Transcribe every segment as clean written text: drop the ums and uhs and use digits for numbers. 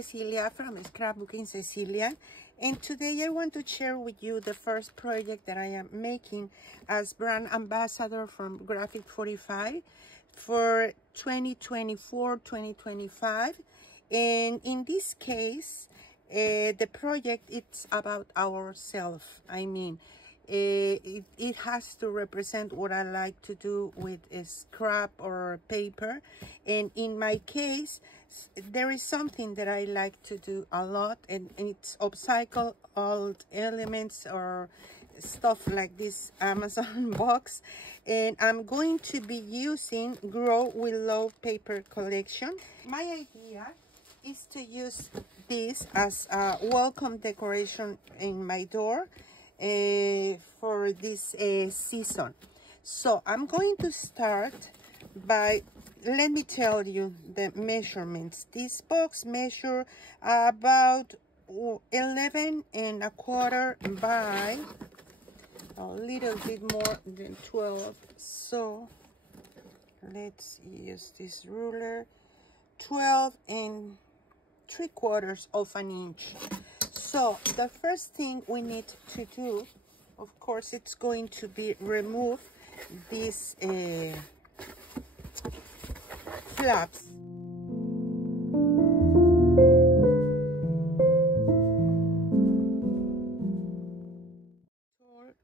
Cecilia from ScrapbookCecilia, and today I want to share with you the first project that I am making as brand ambassador from Graphic 45 for 2024-2025. And in this case, the project, it's about ourselves. I mean, it has to represent what I like to do with a scrap or paper. And in my case, there is something that I like to do a lot, and it's upcycle old elements or stuff like this Amazon box. And I'm going to be using Grow with Love paper collection. My idea is to use this as a welcome decoration in my door for this season. So I'm going to start by, let me tell you the measurements. This box measure about 11¼ by a little bit more than 12. So let's use this ruler. 12¾ of an inch. So the first thing we need to do, of course, it's going to be remove these flaps.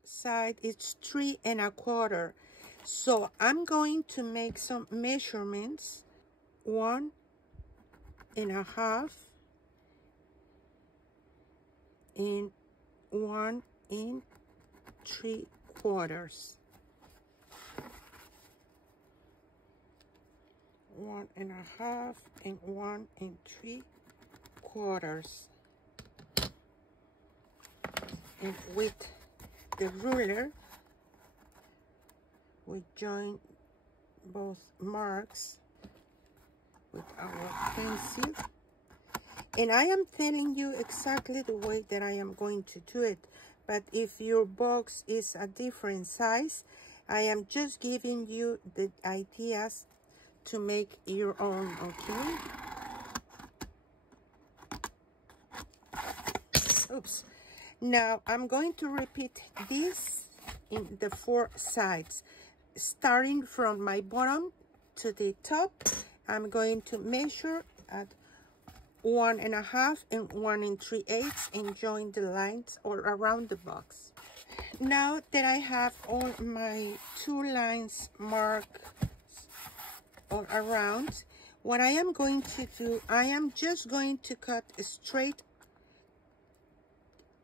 Side it's 3¼ so I'm going to make some measurements. 1½ and 1 3/4. 1½ and 1 3/4. And with the ruler, we join both marks with our pencil. And I am telling you exactly the way that I am going to do it. But if your box is a different size, I am just giving you the ideas to make your own, okay? Oops. Now I'm going to repeat this in the 4 sides. Starting from my bottom to the top, I'm going to measure at 1½ and 1 3/8 and join the lines all around the box. Now that I have all my 2 lines marked all around, what I am going to do, I am just going to cut straight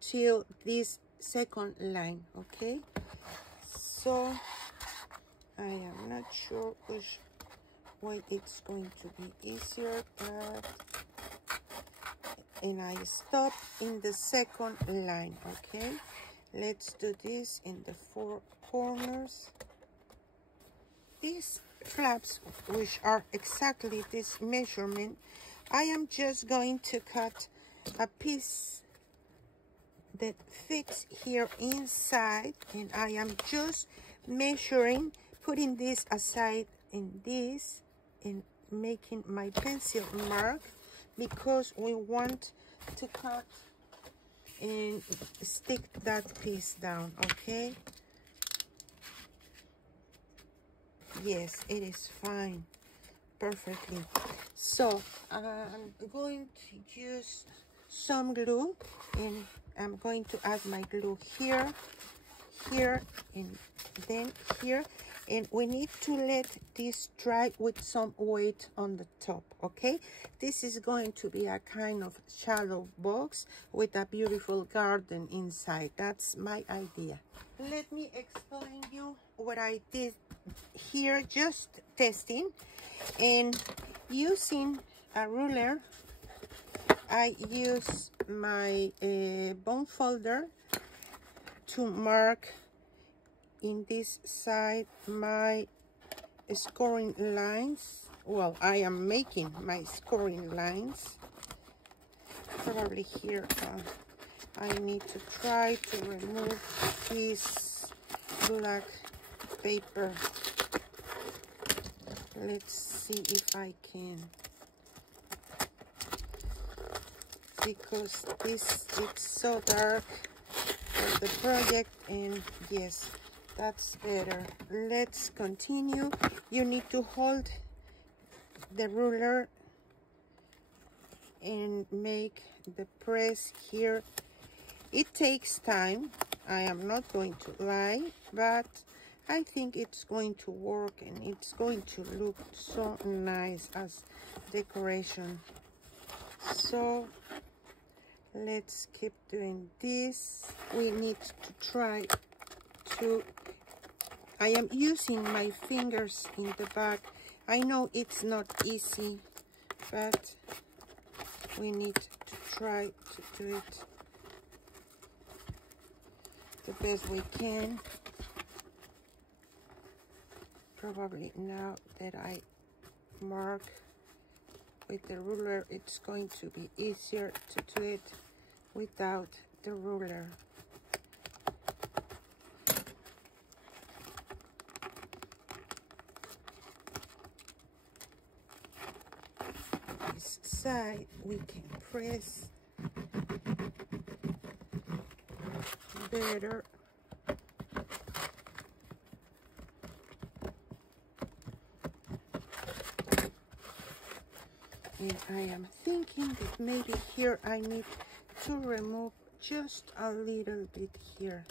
till this second line, okay? So I am not sure which way it's going to be easier, but and I stop in the second line, okay? Let's do this in the 4 corners. These flaps, which are exactly this measurement, I am just going to cut a piece that fits here inside, and I am just measuring, putting this aside in this, and making my pencil mark, because we want to cut and stick that piece down, okay? Yes, it is fine, perfectly. So I'm going to use some glue, and I'm going to add my glue here, here, and then here. And we need to let this dry with some weight on the top, okay? This is going to be a kind of shallow box with a beautiful garden inside. That's my idea. Let me explain you what I did here, just testing. And using a ruler, I use my bone folder to mark in this side my scoring lines. Well, I am making my scoring lines. Probably here I need to try to remove this black paper. Let's see if I can. because this it's so dark for the project, and yes, that's better. Let's continue. You need to hold the ruler and make the press here. It takes time, I am not going to lie, but I think it's going to work and it's going to look so nice as decoration. So let's keep doing this. We need to try to, I am using my fingers in the back. I know it's not easy, but we need to try to do it the best we can. Probably now that I mark with the ruler, it's going to be easier to do it without the ruler. This side we can press better. And I am thinking that maybe here I need to remove just a little bit here.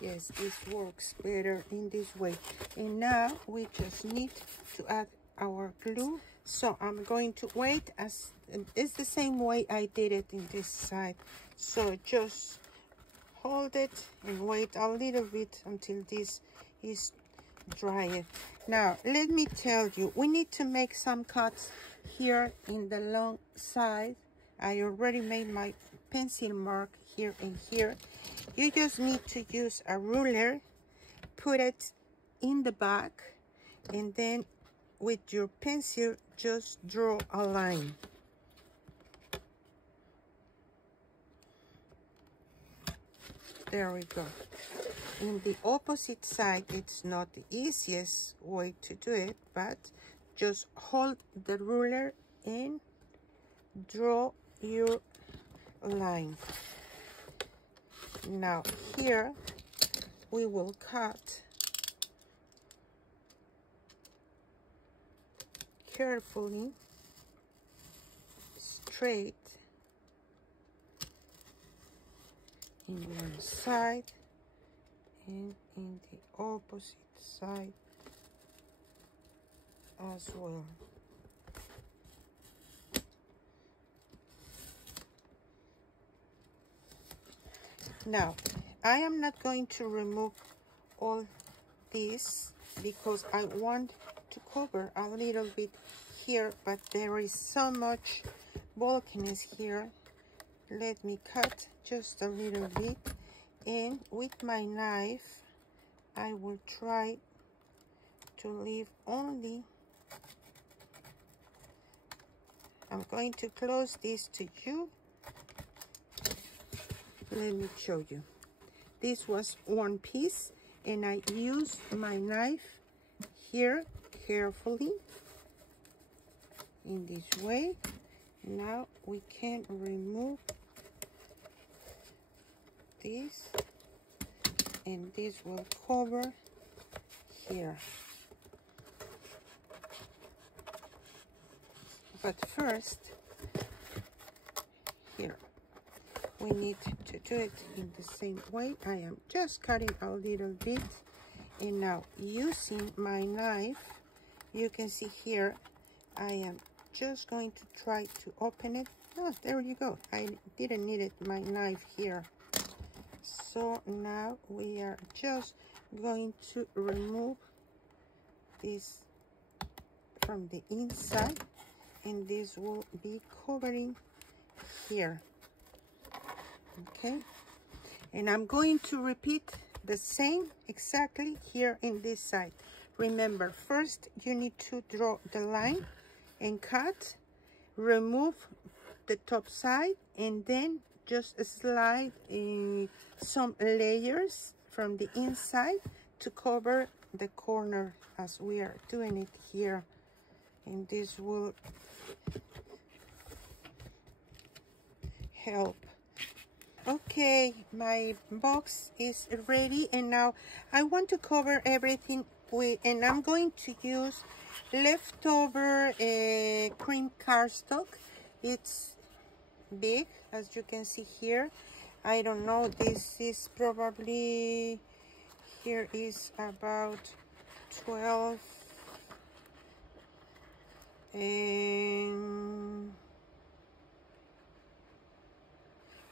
Yes, this works better in this way. And now we just need to add our glue. So I'm going to wait, as it's the same way I did it in this side. So just hold it and wait a little bit until this is dried. Now let me tell you, we need to make some cuts here in the long side. I already made my pencil mark here and here. You just need to use a ruler, put it in the back, and then with your pencil just draw a line. There we go. In the opposite side, it's not the easiest way to do it, but just hold the ruler and draw your line. Now here we will cut carefully straight in one side and in the opposite side as well. Now, I am not going to remove all this because I want to cover a little bit here, but there is so much bulkiness here. Let me cut just a little bit, and with my knife I will try to leave only. I'm going to close this to you. Let me show you. This was one piece, and I used my knife here carefully in this way. Now we can remove this, and this will cover here. But first, here, we need to do it in the same way. I am just cutting a little bit, and now using my knife, you can see here, I am just going to try to open it. Oh, there you go. I didn't need my knife here. So now we are just going to remove this from the inside, and this will be covering here. Okay, and I'm going to repeat the same exactly here in this side. Remember, first you need to draw the line and cut, remove the top side, and then just slide some layers from the inside to cover the corner as we are doing it here, and this will help. Okay, my box is ready, and now I want to cover everything with, and I'm going to use leftover cream cardstock. It's big, as you can see here. I don't know, this is probably, here is about 12 and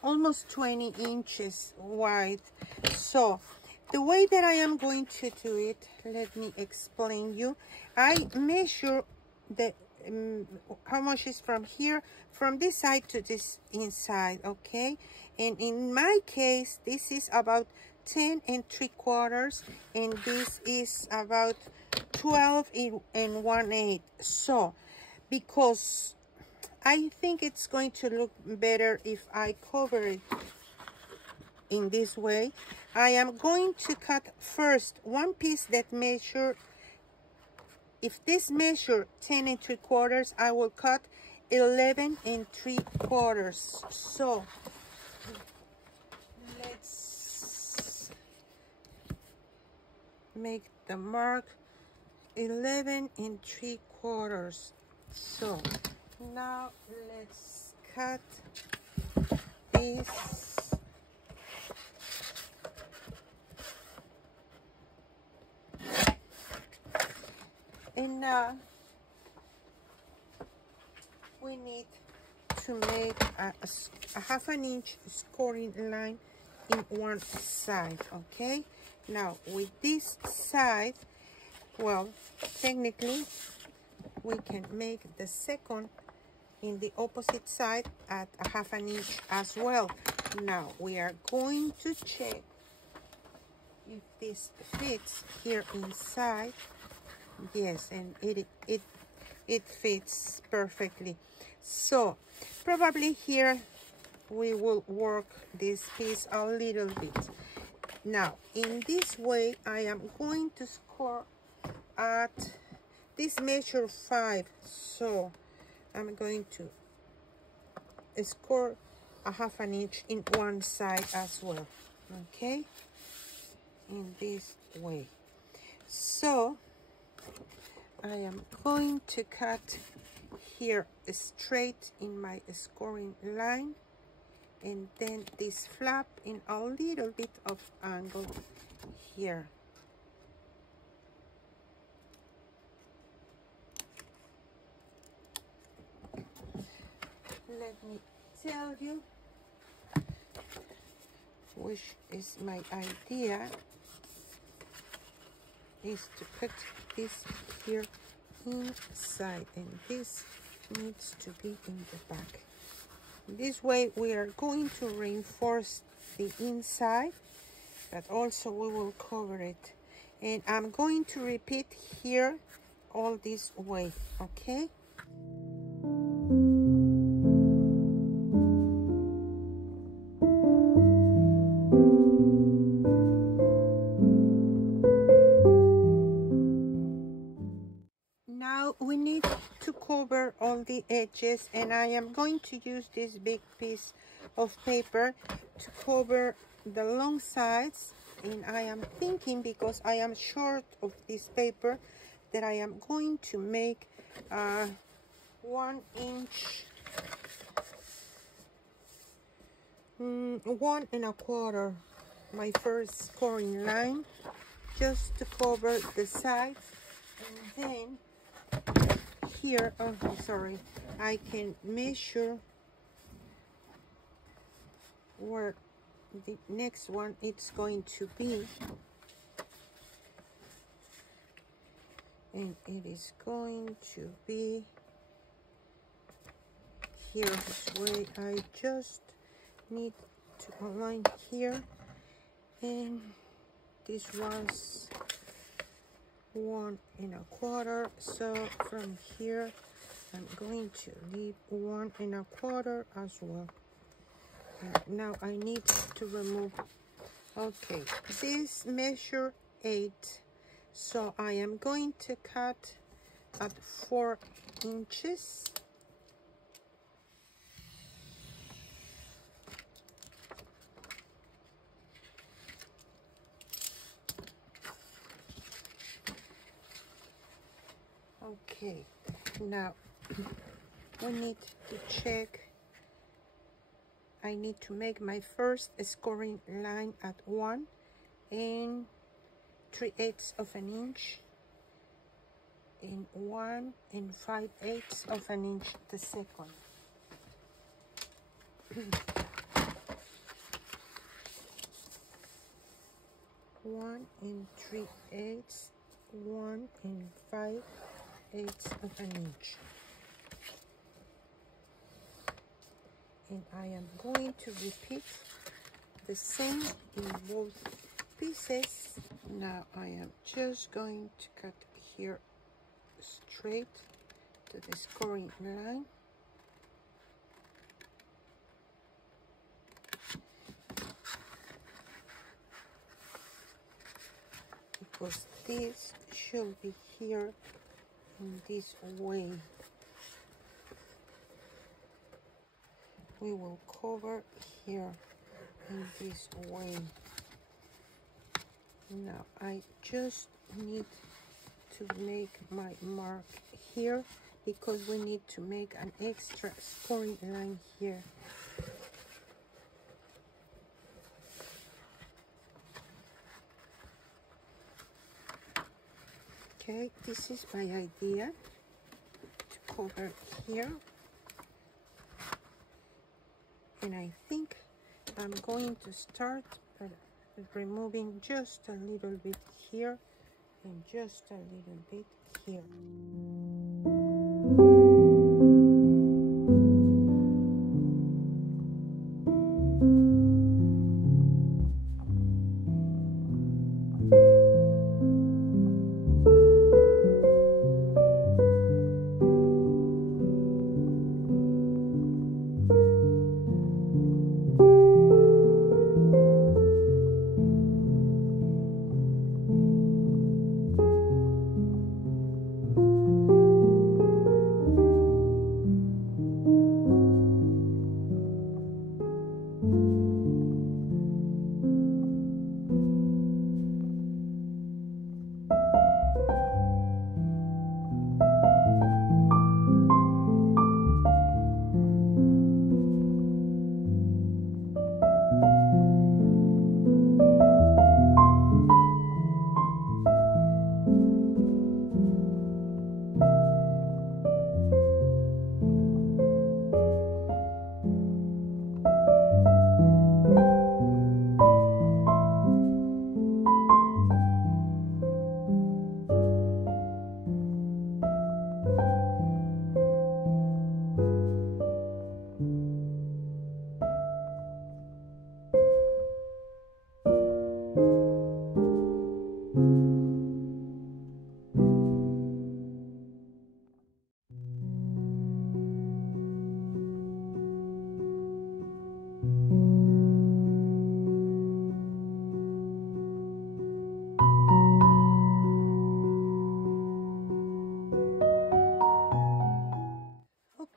almost 20 inches wide. So the way that I am going to do it, let me explain you. I measure the how much is from here, from this side to this inside, okay? And in my case, this is about 10 3/4, and this is about 12 1/8. So because I think it's going to look better if I cover it in this way, I am going to cut first one piece that measure, if this measure 10 3/4, I will cut 11 3/4. So let's make the mark 11 3/4. So now let's cut this. And now we need to make a 1/2 inch scoring line in one side, okay? Now with this side, well, technically we can make the second in the opposite side at a 1/2 inch as well. Now we are going to check if this fits here inside. Yes, and it fits perfectly. So probably here we will work this piece a little bit. Now in this way I am going to score at this measure 5, so I'm going to score a 1/2 inch in one side as well, okay, in this way. So I am going to cut here straight in my scoring line, and then this flap in a little bit of angle here. Let me tell you which is my idea, is to put this here inside, and this needs to be in the back. This way we are going to reinforce the inside, but also we will cover it, and I'm going to repeat here all this way, okay? Now we need to cover all the edges, and I am going to use this big piece of paper to cover the long sides. And I am thinking, because I am short of this paper, that I am going to make 1 inch, 1 1/4, my first scoring line, just to cover the sides. And then here, oh sorry, I can measure where the next one it's going to be, and it is going to be here this way. I just need to align here, and this was 1 1/4, so from here I'm going to leave 1 1/4 as well. And now I need to remove. Okay, this measure 8, so I am going to cut at 4 inches. Okay, now we need to check. I need to make my first scoring line at 1 and 3/8 of an inch, and 1 and 5/8 of an inch the second. 1 and 3/8, 1 and 5/8 of an inch. And I am going to repeat the same in both pieces. Now I am just going to cut here straight to the scoring line. Because this should be here in this way. We will cover here in this way. Now I just need to make my mark here because we need to make an extra scoring line here. Okay, this is my idea to cover here. And I think I'm going to start by removing just a little bit here and just a little bit here.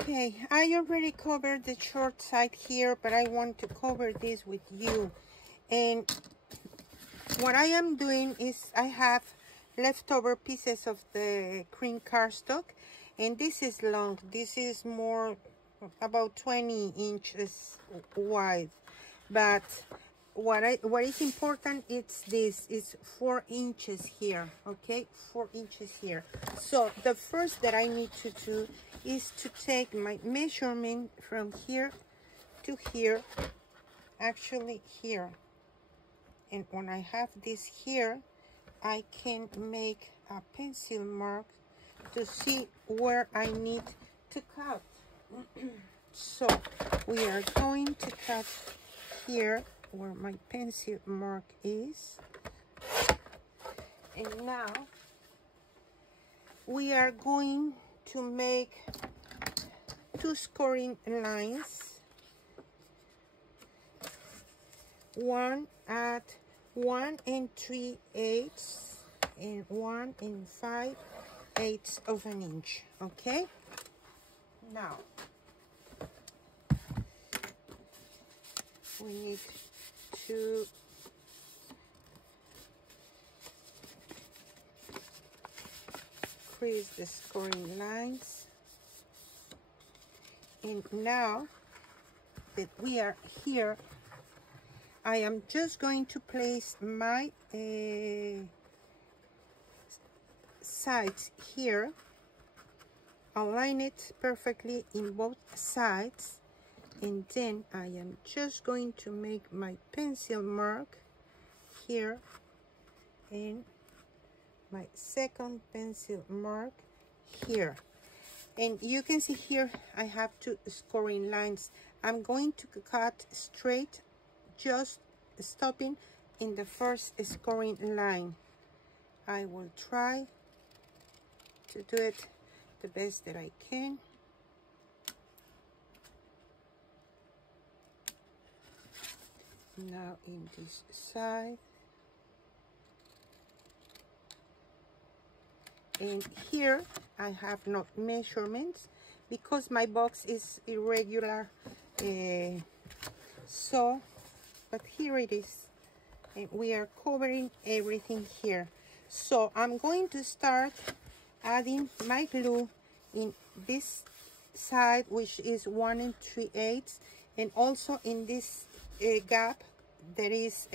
Okay, I already covered the short side here, but I want to cover this with you. And what I am doing is I have leftover pieces of the cream cardstock, and this is long. This is more about 20 inches wide, but what is important is this is 4 inches here. Okay, 4 inches here. So the first that I need to do is to take my measurement from here to here, actually here. And when I have this here, I can make a pencil mark to see where I need to cut. So we are going to cut here where my pencil mark is. And now we are going to make 2 scoring lines. one at 1 3/8 and 1 5/8 of an inch. Okay, now we need to crease the scoring lines. And now that we are here, I am just going to place my sides here, align it perfectly in both sides, and then I am just going to make my pencil mark here and my second pencil mark here. And you can see here I have two scoring lines. I'm going to cut straight, just stopping in the first scoring line. I will try to do it the best that I can. Now in this side. And here I have no measurements because my box is irregular, but here it is, and we are covering everything here. So I'm going to start adding my glue in this side, which is 1 3/8, and also in this gap there is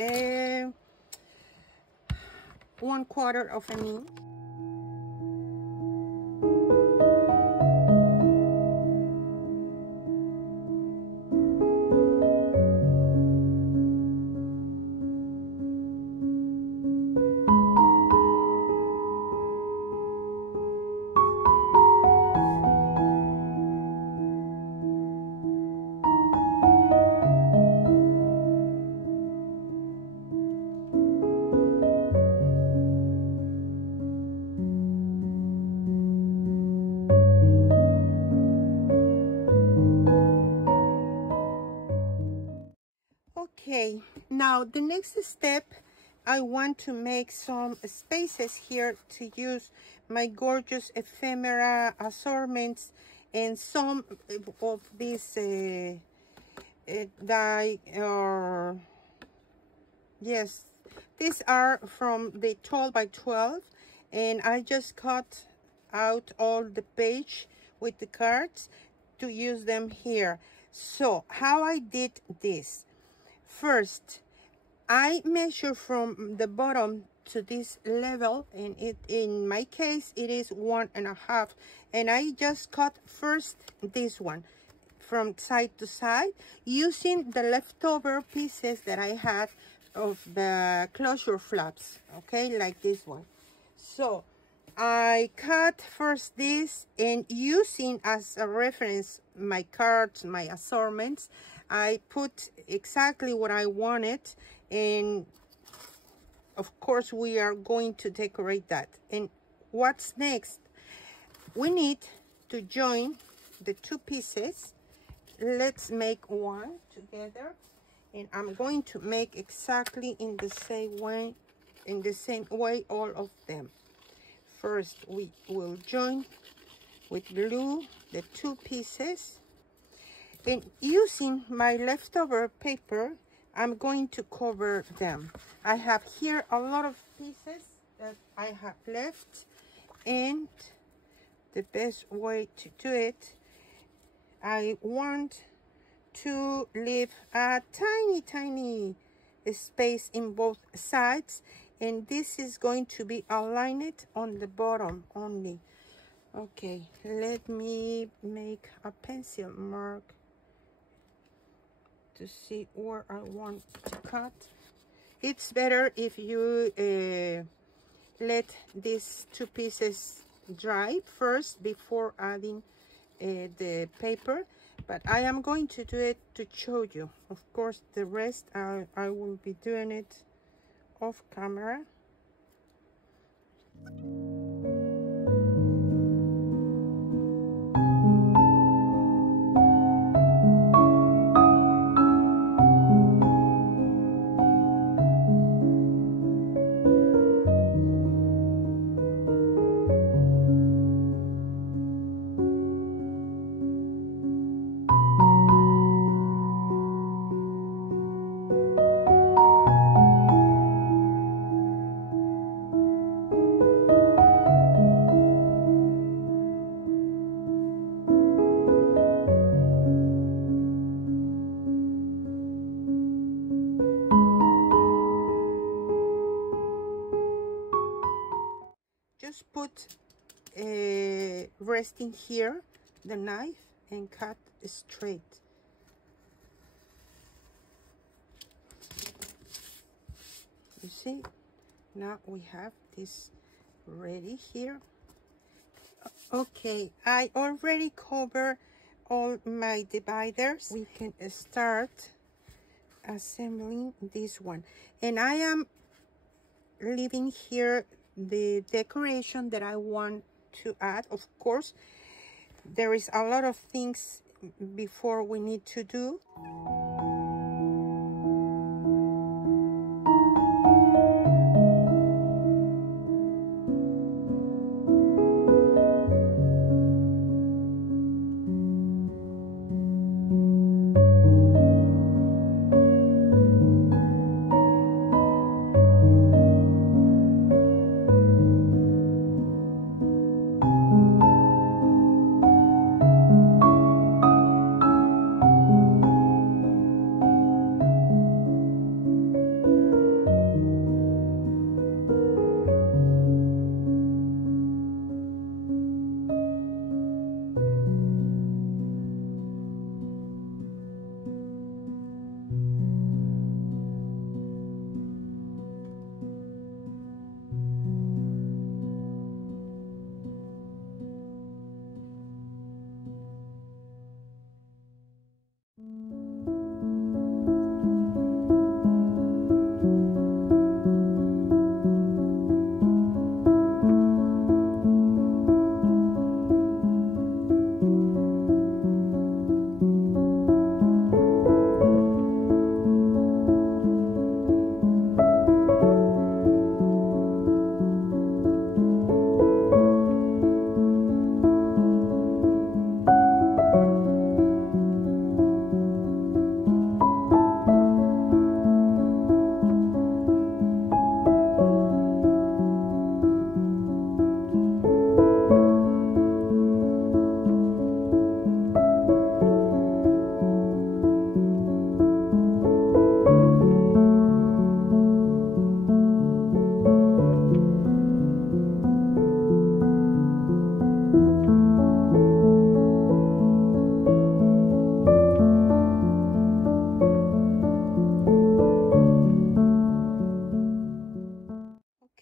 1/4 of an inch. Okay, now the next step, I want to make some spaces here to use my gorgeous ephemera assortments and some of these die, or yes, these are from the 12 by 12, and I just cut out all the page with the cards to use them here. So how I did this: first, I measure from the bottom to this level, and in my case it is 1.5, and I just cut first this one from side to side using the leftover pieces that I had of the closure flaps, okay, like this one. So I cut first this, and using as a reference my cards, my assortments, I put exactly what I wanted, and of course we are going to decorate that. And what's next? We need to join the two pieces. Let's make one together, and I'm going to make exactly in the same way all of them. First, we will join with glue the two pieces, and using my leftover paper, I'm going to cover them. I have here a lot of pieces that I have left, and the best way to do it, I want to leave a tiny space in both sides, and this is going to be aligned on the bottom only. Okay, let me make a pencil mark to see where I want to cut. It's better if you let these two pieces dry first before adding the paper, but I am going to do it to show you. Of course, the rest I will be doing it off camera. just put resting here the knife and cut straight. You see, now we have this ready here. Okay, I already covered all my dividers. We can start assembling this one, and I am leaving here the decoration that I want to add. Of course, there is a lot of things before we need to do.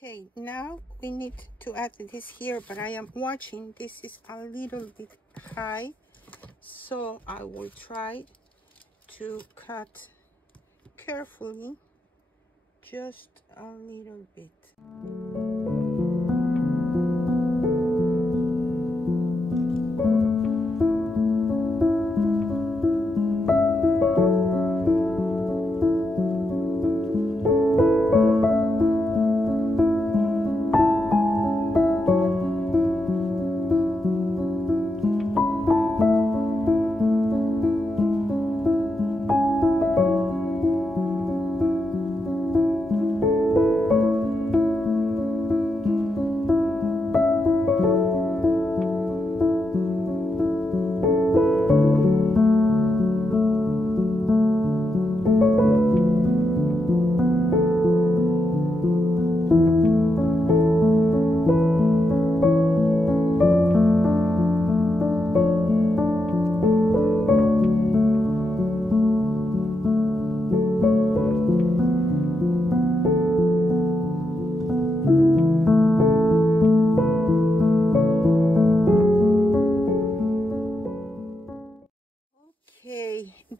Okay, now we need to add this here, but I am watching this is a little bit high, so I will try to cut carefully, just a little bit.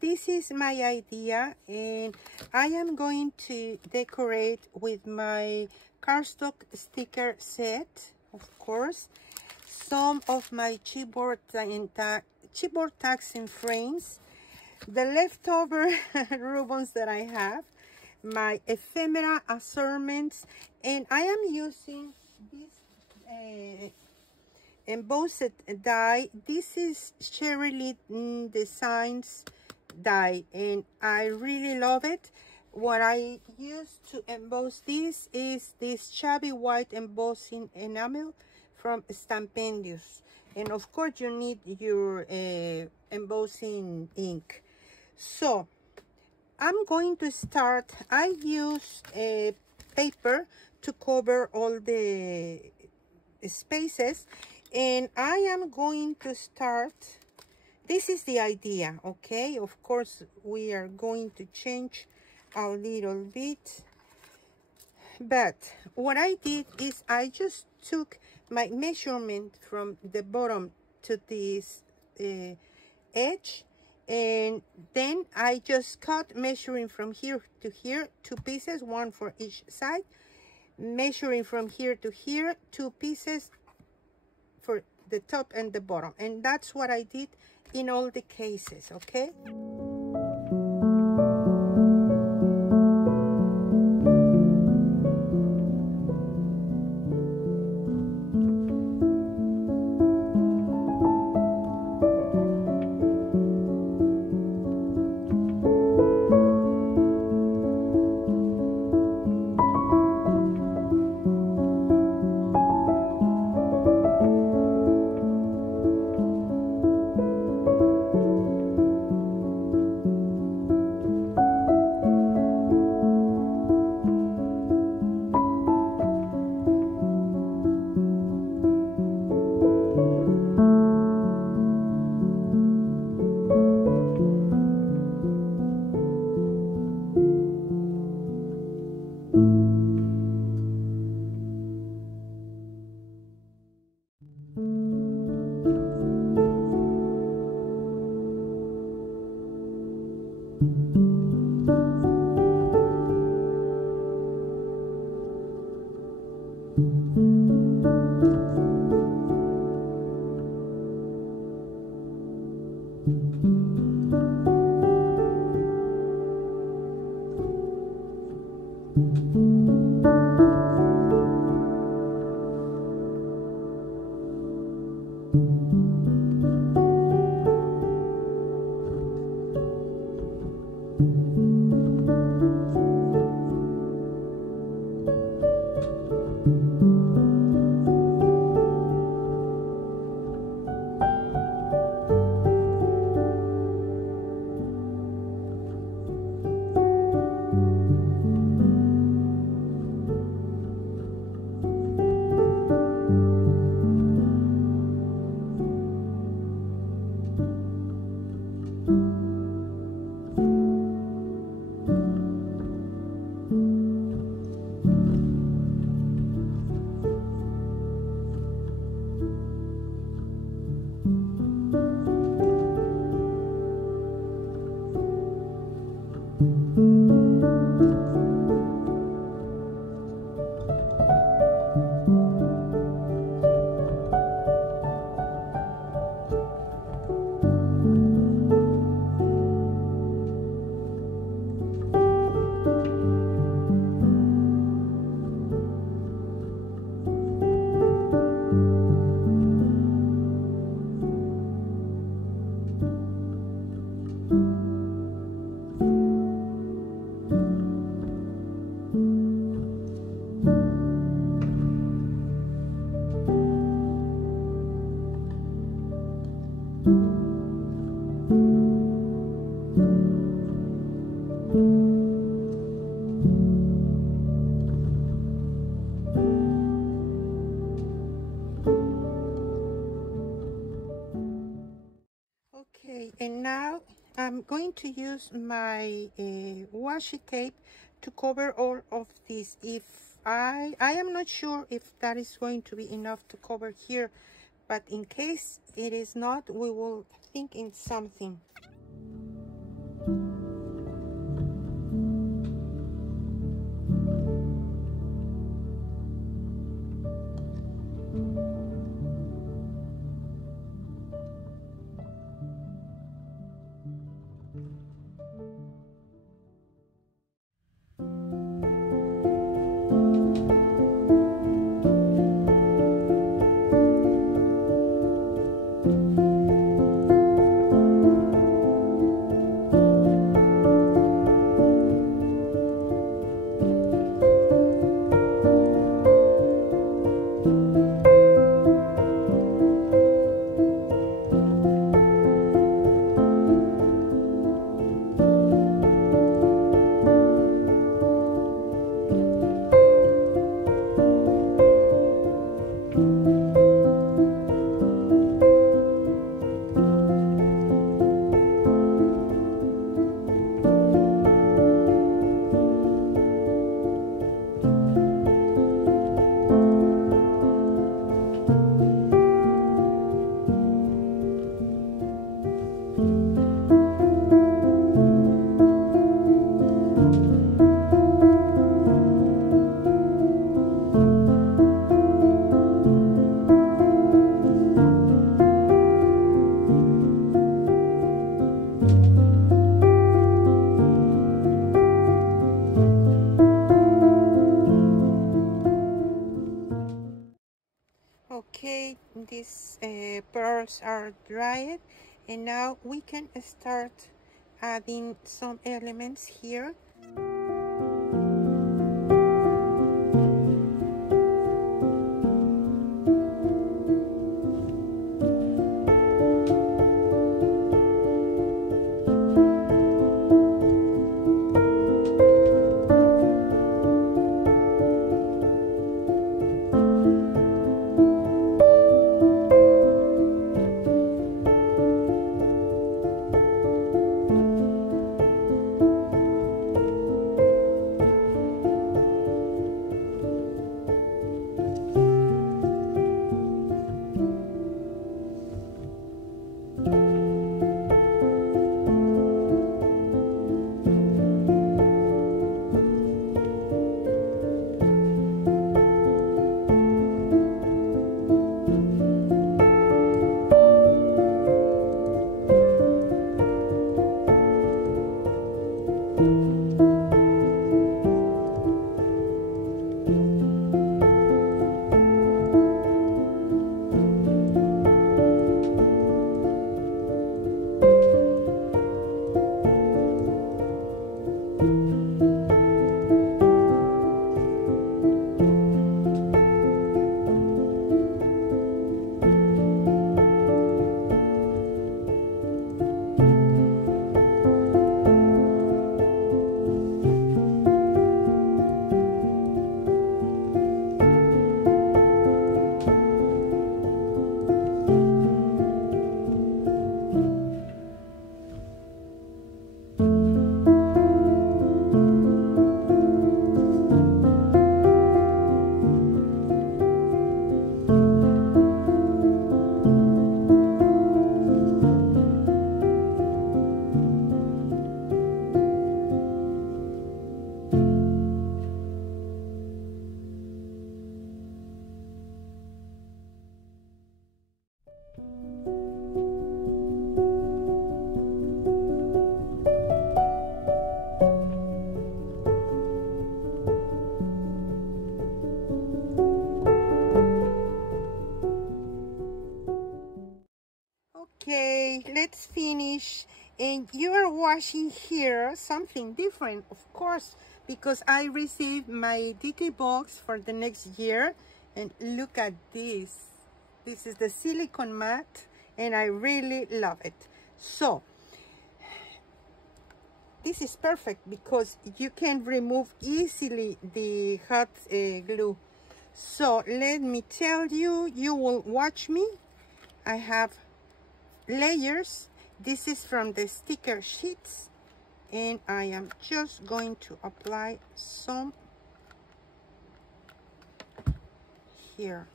This is my idea, and I am going to decorate with my cardstock sticker set, of course, some of my chipboard tags and frames, the leftover ribbons that I have, my ephemera assortments, and I am using this embossed die. This is Cherry Lit Designs die, and I really love it. What I use to emboss this is this chubby white embossing enamel from Stampendious, and of course you need your embossing ink. So I'm going to start. I use paper to cover all the spaces, and I am going to start. This is the idea, okay? Of course, we are going to change a little bit, but what I did is I just took my measurement from the bottom to this edge, and then I just cut, measuring from here to here, 2 pieces, 1 for each side, measuring from here to here, 2 pieces for the top and the bottom, and that's what I did in all the cases, okay? Okay, and now I'm going to use my washi tape to cover all of this. If I am not sure if that is going to be enough to cover here, but in case it is not, we will think in something. Okay, these pearls are dried, and now we can start adding some elements here. Okay, let's finish. And you are washing here something different, of course, because I received my DT box for the next year. And look at this. This is the silicone mat, and I really love it. So this is perfect because you can remove easily the hot glue. So let me tell you, you will watch me. I have layers. This is from the sticker sheets, and I am just going to apply some here.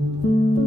you.